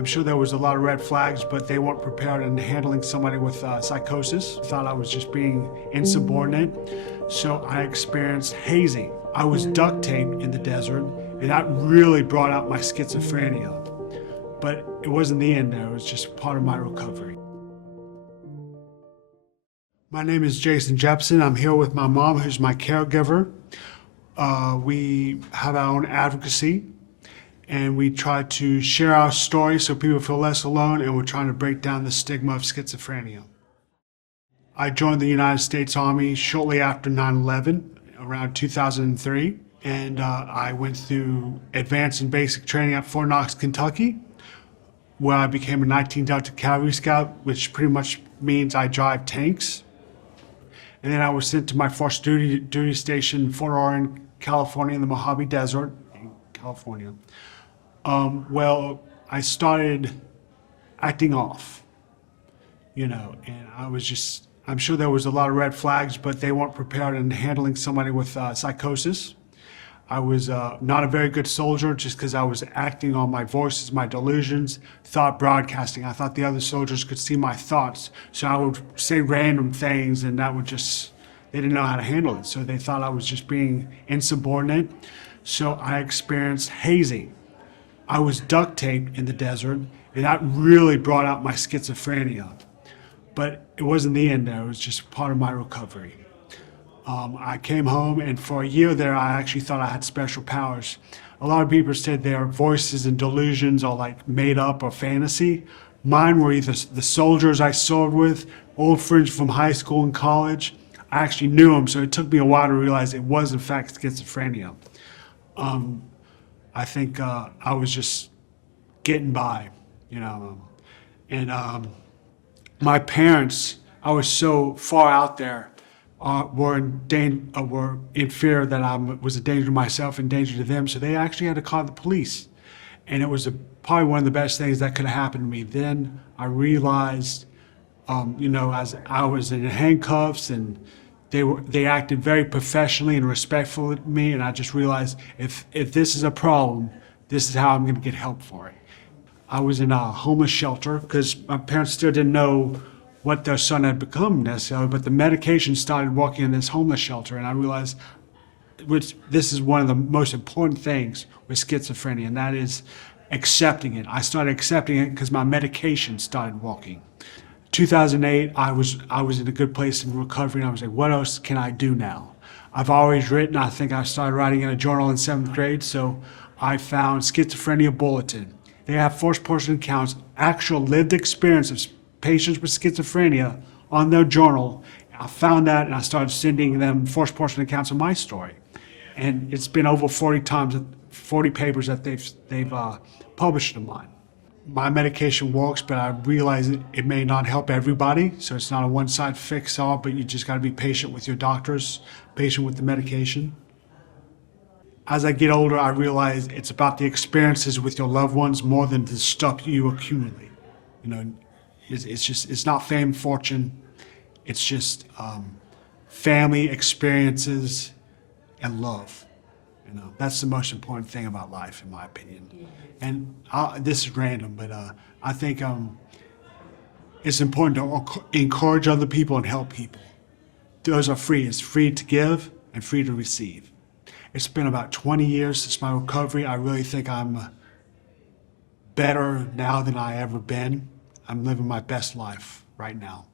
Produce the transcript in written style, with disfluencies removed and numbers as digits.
I'm sure there was a lot of red flags, but they weren't prepared in handling somebody with psychosis. I thought I was just being insubordinate, so I experienced hazing. I was duct taped in the desert, and that really brought out my schizophrenia. But it wasn't the end there, it was just part of my recovery. My name is Jason Jepson. I'm here with my mom, who's my caregiver. We have our own advocacy, and we try to share our story so people feel less alone, and we're trying to break down the stigma of schizophrenia. I joined the United States Army shortly after 9/11, around 2003, and I went through advanced and basic training at Fort Knox, Kentucky, where I became a 19th Delta Cavalry Scout, which pretty much means I drive tanks. And then I was sent to my first duty station in Fort Orange, California, in the Mojave Desert, in California. Well, I started acting off, and I'm sure there was a lot of red flags, but they weren't prepared in handling somebody with psychosis. I was not a very good soldier just because I was acting on my voices, my delusions, thought broadcasting. I thought the other soldiers could see my thoughts, so I would say random things, and that would they didn't know how to handle it, so they thought I was just being insubordinate. So I experienced hazing. I was duct taped in the desert, and that really brought out my schizophrenia. But it wasn't the end there, it was just part of my recovery. I came home, and for a year there, I actually thought I had special powers. A lot of people said their voices and delusions are like made up or fantasy. Mine were either the soldiers I served with, old friends from high school and college. I actually knew them, so it took me a while to realize it was in fact schizophrenia. I think I was just getting by, and my parents, I was so far out there, were in fear that I was a danger to myself and danger to them, so they actually had to call the police. And it was probably one of the best things that could have happened to me. Then I realized, as I was in handcuffs, and they acted very professionally and respectful to me, and I just realized if this is a problem, this is how I'm going to get help for it. I was in a homeless shelter because my parents still didn't know what their son had become necessarily, but the medication started working in this homeless shelter, and I realized this is one of the most important things with schizophrenia, and that is accepting it. I started accepting it because my medication started working. 2008, I was in a good place in recovery, and I was like, what else can I do now? I've always written. I think I started writing in a journal in 7th grade, so I found Schizophrenia Bulletin. They have first-person accounts, actual lived experience of patients with schizophrenia on their journal. I found that, and I started sending them first-person accounts of my story. And it's been over 40 papers that they've published of mine. My medication works, but I realize it may not help everybody, so it's not a one-size-fits-all, but you just got to be patient with your doctors, patient with the medication. As I get older, I realize it's about the experiences with your loved ones more than the stuff you accumulate. It's not fame, fortune. It's just family experiences and love. That's the most important thing about life, in my opinion. And this is random, but I think it's important to encourage other people and help people. Those are free. It's free to give and free to receive. It's been about 20 years since my recovery. I really think I'm better now than I ever been. I'm living my best life right now.